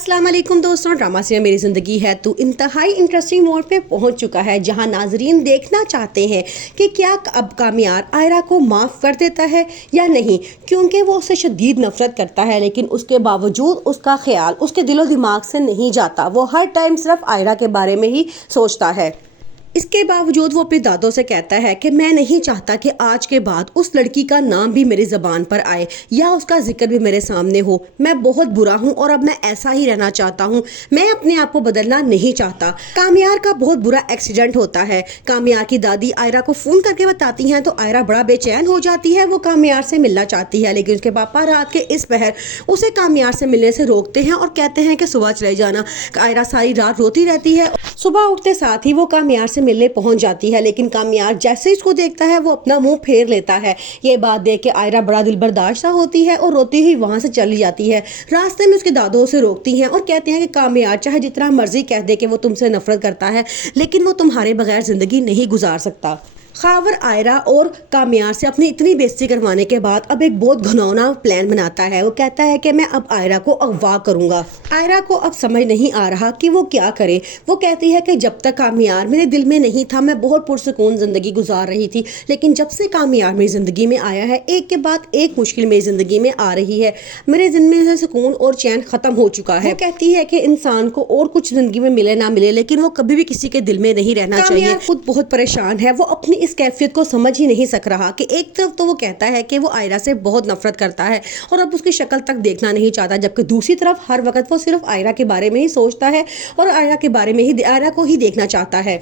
अस्सलाम वालेकुम दोस्तों, ड्रामा सीरियल मेरी ज़िंदगी है तो इंतहाई इंटरेस्टिंग मोड पे पहुंच चुका है, जहां नाजरीन देखना चाहते हैं कि क्या अब कामियार आयरा को माफ़ कर देता है या नहीं, क्योंकि वो उससे शदीद नफरत करता है। लेकिन उसके बावजूद उसका ख्याल उसके दिलो दिमाग से नहीं जाता। वो हर टाइम सिर्फ आयरा के बारे में ही सोचता है। इसके बावजूद वो अपने दादों से कहता है कि मैं नहीं चाहता कि आज के बाद उस लड़की का नाम भी मेरी ज़बान पर आए या उसका जिक्र भी मेरे सामने हो। मैं बहुत बुरा हूँ और अब मैं ऐसा ही रहना चाहता हूँ। मैं अपने आप को बदलना नहीं चाहता। कामियार का बहुत बुरा एक्सीडेंट होता है। कामियार की दादी आयरा को फ़ोन करके बताती हैं तो आयरा बड़ा बेचैन हो जाती है। वो कामियार से मिलना चाहती है, लेकिन उसके पापा रात के इस पहर उसे कामियार से मिलने से रोकते हैं और कहते हैं कि सुबह चले जाना। आयरा सारी रात रोती रहती है। सुबह उठते साथ ही वो कामियार से मिलने पहुंच जाती है, लेकिन कामियार जैसे ही इसको देखता है वो अपना मुंह फेर लेता है। ये बात देख के आयरा बड़ा दिल बर्दाश्त होती है और रोती हुई वहां से चली जाती है। रास्ते में उसके दादों से रोकती हैं और कहते हैं कि कामियार चाहे जितना मर्जी कह दे कि वो तुमसे नफरत करता है, लेकिन वो तुम्हारे बगैर जिंदगी नहीं गुजार सकता। खावर आयरा और कामियार से अपनी इतनी बेइज्जती करवाने के बाद अब एक बहुत घिनौना प्लान बनाता है। वो कहता है कि मैं अब आयरा को अगवा करूंगा। आयरा को अब समझ नहीं आ रहा कि वो क्या करे। वो कहती है कि जब तक कामियार मेरे दिल में नहीं था मैं बहुत पुरसुकून जिंदगी गुजार रही थी, लेकिन जब से कामियार मेरी जिंदगी में आया है एक के बाद एक मुश्किल मेरी जिंदगी में आ रही है। मेरे जिंदगी से सुकून और चैन खत्म हो चुका है। वो कहती है कि इंसान को और कुछ जिंदगी में मिले ना मिले, लेकिन वो कभी भी किसी के दिल में नहीं रहना चाहिए। खुद बहुत परेशान है। वो अपनी इस कैफियत को समझ ही नहीं सक रहा कि एक तरफ तो वो कहता है कि वो आयरा से बहुत नफरत करता है और अब उसकी शक्ल तक देखना नहीं चाहता, जबकि दूसरी तरफ हर वक्त वो सिर्फ आयरा के बारे में ही सोचता है और आयरा के बारे में ही आयरा को ही देखना चाहता है।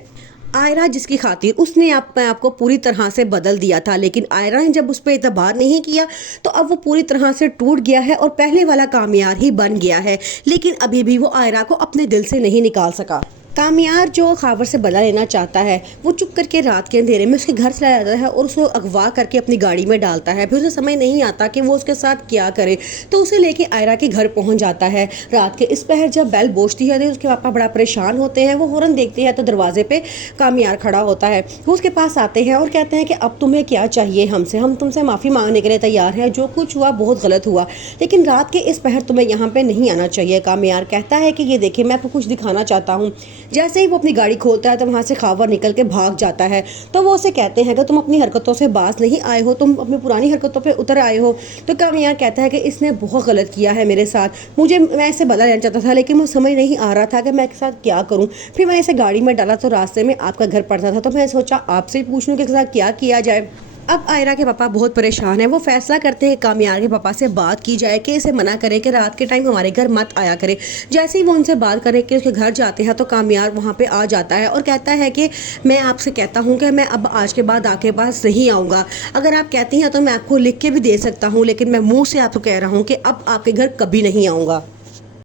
आयरा जिसकी खातिर उसने आपको पूरी तरह से बदल दिया था, लेकिन आयरा ने जब उस पर एतबार नहीं किया तो अब वो पूरी तरह से टूट गया है और पहले वाला कामियार ही बन गया है। लेकिन अभी भी वो आयरा को अपने दिल से नहीं निकाल सका। कामियार जो खावर से बदला लेना चाहता है वो चुप करके रात के अंधेरे में उसके घर चला जाता है और उसको अगवा करके अपनी गाड़ी में डालता है। फिर उसे समझ नहीं आता कि वो उसके साथ क्या करे, तो उसे लेके आयरा के घर पहुंच जाता है। रात के इस पहर जब बेल बजती है तो उसके पापा बड़ा परेशान होते हैं। वो हॉर्न देखते हैं तो दरवाजे पे कामियार खड़ा होता है। वो उसके पास आते हैं और कहते हैं कि अब तुम्हें क्या चाहिए हमसे, हम तुमसे माफ़ी मांगने के लिए तैयार हैं। जो कुछ हुआ बहुत गलत हुआ, लेकिन रात के इस पहर तुम्हें यहाँ पे नहीं आना चाहिए। कामियार कहता है कि ये देखिए मैं आपको कुछ दिखाना चाहता हूँ। जैसे ही वो अपनी गाड़ी खोलता है तो वहाँ से खावर निकल के भाग जाता है। तो वो उसे कहते हैं कि तुम अपनी हरकतों से बाज नहीं आए हो, तुम अपनी पुरानी हरकतों पे उतर आए हो। तो कामियार कहता है कि इसने बहुत गलत किया है मेरे साथ, मैं इसे बदला लेना चाहता था, लेकिन मुझे समझ नहीं आ रहा था कि मैं इसके साथ क्या करूँ। फिर मैंने इसे गाड़ी में डाला तो रास्ते में आपका घर पड़ता था, तो मैंने सोचा आपसे पूछ लूँ कि इसके साथ क्या किया जाए। अब आयरा के पापा बहुत परेशान है। वो फैसला करते हैं कामियार के पापा से बात की जाए कि इसे मना करें कि रात के टाइम हमारे घर मत आया करे। जैसे ही वो उनसे बात करें कि उसके घर जाते हैं तो कामियार वहाँ पे आ जाता है और कहता है कि मैं आपसे कहता हूँ कि मैं अब आज के बाद आपके पास नहीं आऊँगा। अगर आप कहती हैं तो मैं आपको लिख के भी दे सकता हूँ, लेकिन मैं मुँह से आपको कह रहा हूँ कि अब आपके घर कभी नहीं आऊँगा।